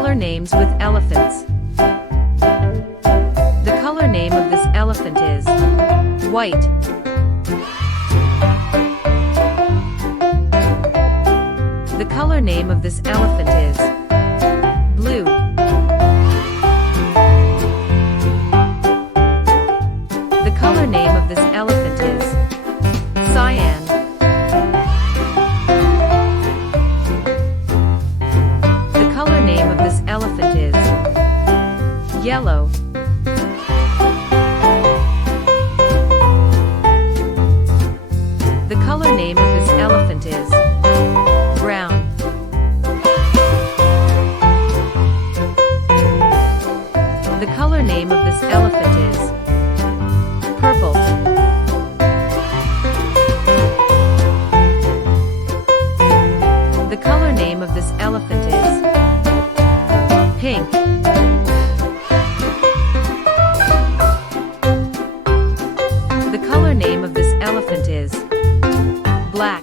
Color names with elephants. The color name of this elephant is white. The color name of this elephant is blue. The color name of this elephant is cyan. The color name of this elephant is yellow. The color name of this elephant is brown. The color name of this elephant is purple. The color name of this elephant is pink. The color name of this elephant is black.